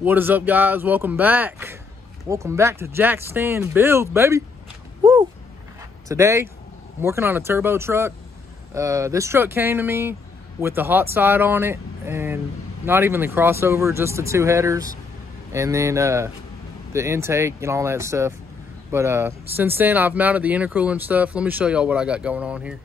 What is up, guys? Welcome back to Jack Stand Build, baby. Woo! Today I'm working on a turbo truck. This truck came to me with the hot side on it, and not even the crossover, just the two headers, and then the intake and all that stuff. But since then I've mounted the intercooler and stuff. Let me show y'all what I got going on here.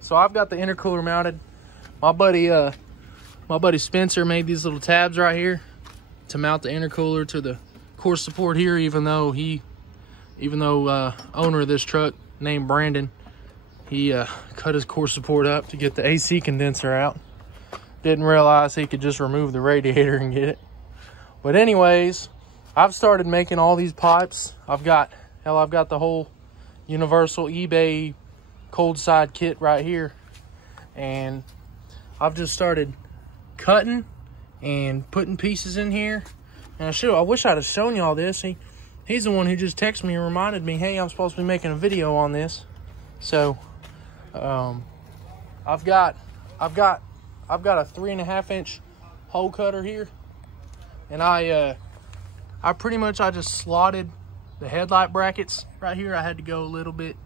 So I've got the intercooler mounted. My buddy Spencer made these little tabs right here to mount the intercooler to the core support here, even though owner of this truck named Brandon, he cut his core support up to get the AC condenser out. Didn't realize he could just remove the radiator and get it. But anyways, I've started making all these pipes. I've got the whole universal eBay cold side kit right here, and I've just started cutting and putting pieces in here. And I wish I'd have shown y'all this. He's the one who just texted me and reminded me, hey, I'm supposed to be making a video on this. So I've got a 3.5 inch hole cutter here, and I just slotted the headlight brackets right here. I had to go a little bit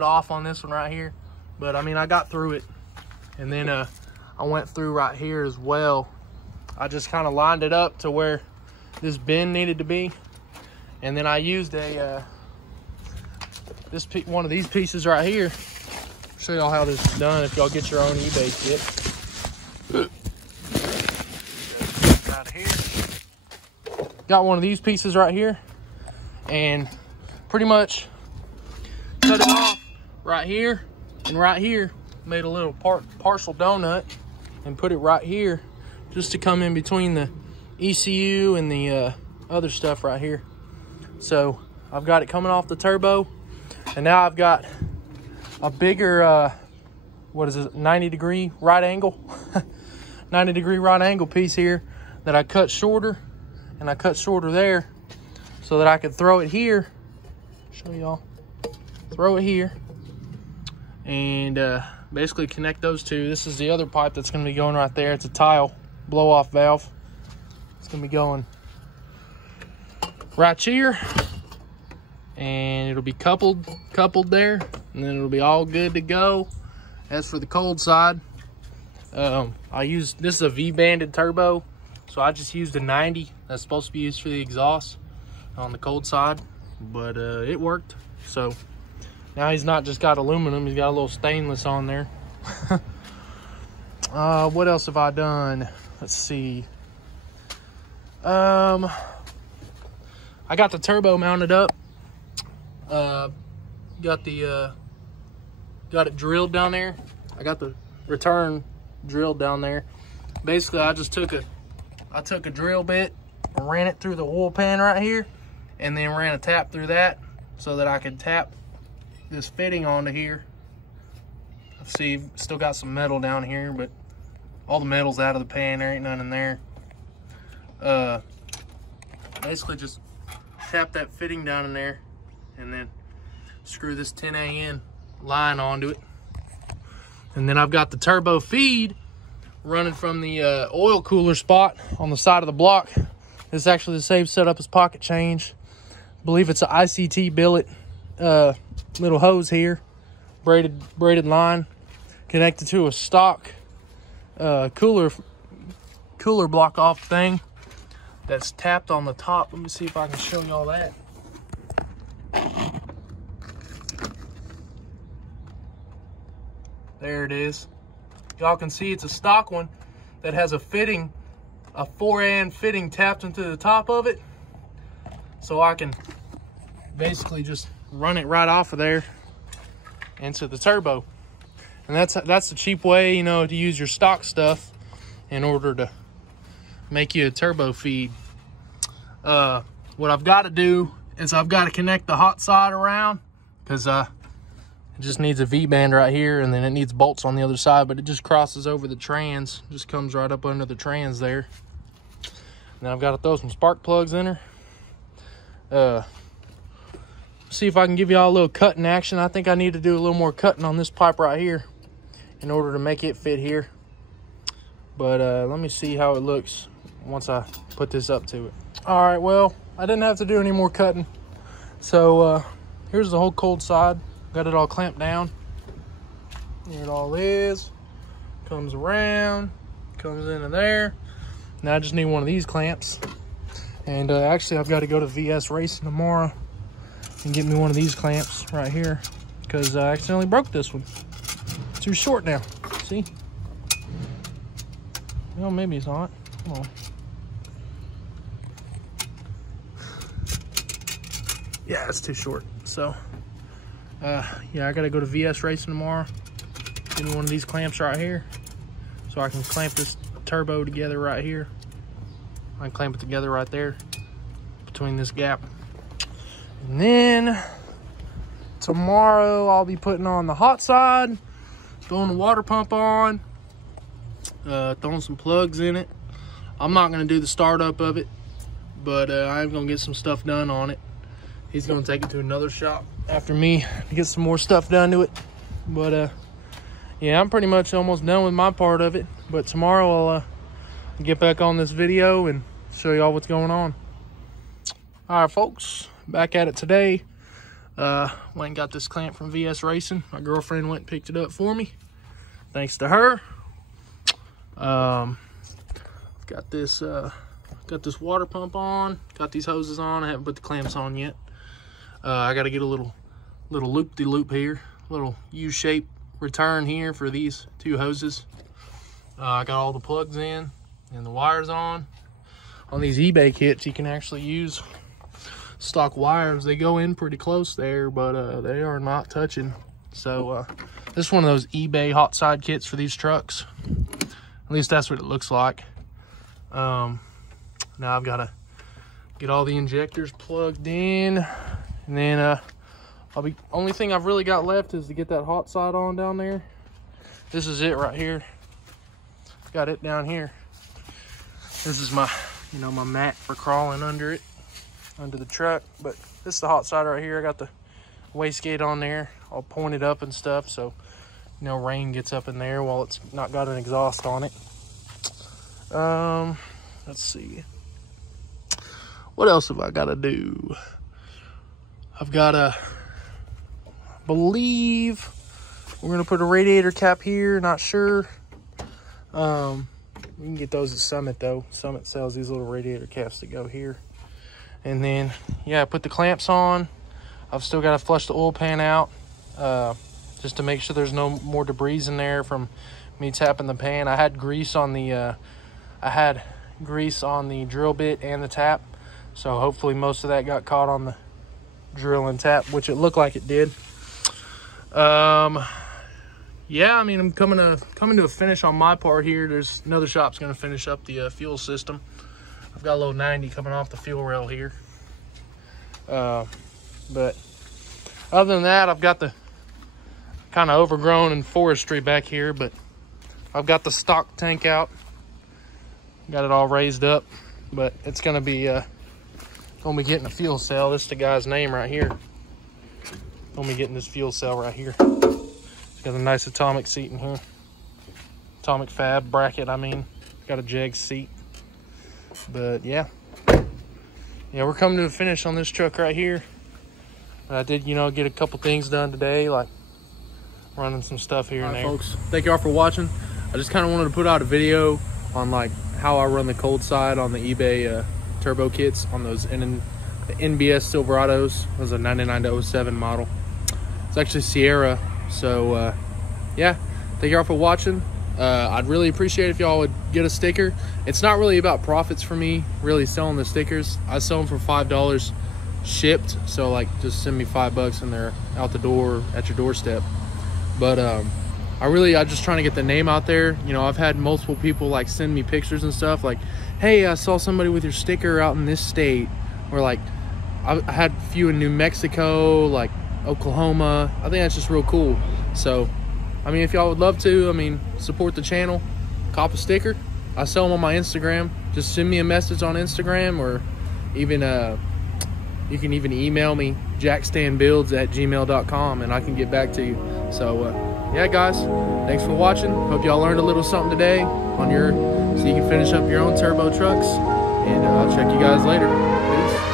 off on this one right here, but I mean, I got through it. And then I went through right here as well. I just kind of lined it up to where this bend needed to be, and then I used one of these pieces right here. Show y'all how this is done if y'all get your own eBay kit. Out of here. Got one of these pieces right here, and pretty much cut it off right here and right here. Made a little partial donut and put it right here just to come in between the ECU and the other stuff right here. So I've got it coming off the turbo, and now I've got a bigger 90-degree right angle 90-degree right angle piece here that I cut shorter, and I cut shorter there so that I could throw it here. Show y'all. Throw it here and basically connect those two. This is the other pipe that's going to be going right there. It's a tile blow-off valve. It's going to be going right here, and it'll be coupled there, and then it'll be all good to go. As for the cold side, this is a V-banded turbo, so I just used a 90 that's supposed to be used for the exhaust on the cold side, but it worked. So now he's not just got aluminum, he's got a little stainless on there. What else have I done? Let's see. I got the turbo mounted up. Got it drilled down there. I got the return drilled down there. Basically, I took a drill bit and ran it through the oil pan right here, and then ran a tap through that so that I could tap this fitting onto here. See, still got some metal down here, but all the metal's out of the pan. There ain't none in there. Basically just tap that fitting down in there, and then screw this 10AN line onto it. And then I've got the turbo feed running from the oil cooler spot on the side of the block. This is actually the same setup as pocket change. I believe it's an ICT billet little hose here, braided line connected to a stock cooler block off thing that's tapped on the top. Let me see if I can show y'all that. There it is. Y'all can see it's a stock one that has a 4AN fitting tapped into the top of it, so I can basically just run it right off of there into the turbo. And that's the cheap way, you know, to use your stock stuff in order to make you a turbo feed. What I've got to do is I've got to connect the hot side around, because it just needs a V-band right here, and then it needs bolts on the other side, but it just crosses over the trans, just comes right up under the trans there. Now I've got to throw some spark plugs in her. See if I can give y'all a little cutting action. I think I need to do a little more cutting on this pipe right here in order to make it fit here. But let me see how it looks once I put this up to it. All right, well, I didn't have to do any more cutting. So here's the whole cold side. Got it all clamped down. Here it all is. Comes around, comes into there. Now I just need one of these clamps. And actually I've got to go to VS Racing tomorrow and get me one of these clamps right here, because I accidentally broke this one. Too short now, see? Well, maybe it's not. Come on. Yeah, it's too short. So, yeah, I gotta go to VS Racing tomorrow. Give me one of these clamps right here, so I can clamp this turbo together right here. I can clamp it together right there between this gap. And then tomorrow I'll be putting on the hot side, throwing the water pump on, throwing some plugs in it. I'm not gonna do the startup of it, but I'm gonna get some stuff done on it. He's gonna take it to another shop after me to get some more stuff done to it. But yeah, I'm pretty much almost done with my part of it. But tomorrow I'll get back on this video and show y'all what's going on. All right, folks, back at it today. Went and got this clamp from VS Racing. My girlfriend went and picked it up for me. Thanks to her. I've got this water pump on. Got these hoses on. I haven't put the clamps on yet. I got to get a little loop-de-loop here, little U-shaped return here for these two hoses. I got all the plugs in and the wires on. On these eBay kits, you can actually use stock wires. They go in pretty close there, but they are not touching. So this is one of those eBay hot side kits for these trucks. At least that's what it looks like. Now I've got to get all the injectors plugged in, and then only thing I've really got left is to get that hot side on down there. This is it right here. Got it down here. This is my, my mat for crawling under the truck. But this is the hot side right here. I got the wastegate on there, all pointed up and stuff, so rain gets up in there while it's not got an exhaust on it. Let's see. What else have I got to do? I've got to believe we're gonna put a radiator cap here. Not sure. We can get those at Summit though. Summit sells these little radiator caps that go here. And then, yeah, put the clamps on. I've still got to flush the oil pan out, just to make sure there's no more debris in there from me tapping the pan. I had grease on the drill bit and the tap, so hopefully most of that got caught on the drill and tap, which it looked like it did. Yeah, I mean, I'm coming to a finish on my part here. There's another shop's going to finish up the fuel system. I've got a little 90 coming off the fuel rail here. But other than that, I've got the kind of overgrown and forestry back here, but I've got the stock tank out. Got it all raised up, but it's going to be getting a fuel cell. This is the guy's name right here. Gonna be getting this fuel cell right here. It's got a nice atomic seat in here. Atomic fab bracket, I mean. Got a Jag seat. But yeah. Yeah, we're coming to a finish on this truck right here. I did, get a couple things done today, like running some stuff here and there. Folks, thank y'all for watching. I just kind of wanted to put out a video on like how I run the cold side on the eBay turbo kits on those the NBS Silverados. It was a 99 to 07 model. It's actually Sierra. So yeah, thank y'all for watching. I'd really appreciate if y'all would get a sticker. It's not really about profits for me, really selling the stickers. I sell them for $5 shipped, so like just send me $5 and they're out the door at your doorstep. But I just trying to get the name out there. I've had multiple people like send me pictures and stuff like, hey, I saw somebody with your sticker out in this state, or like I had a few in New Mexico, like Oklahoma. I think that's just real cool. So I mean, if y'all would love to, support the channel, cop a sticker. I sell them on my Instagram. Just send me a message on Instagram, or even you can even email me, jackstanbuilds@gmail.com, and I can get back to you. So yeah, guys, thanks for watching. Hope y'all learned a little something today on your so you can finish up your own turbo trucks. And I'll check you guys later. Peace.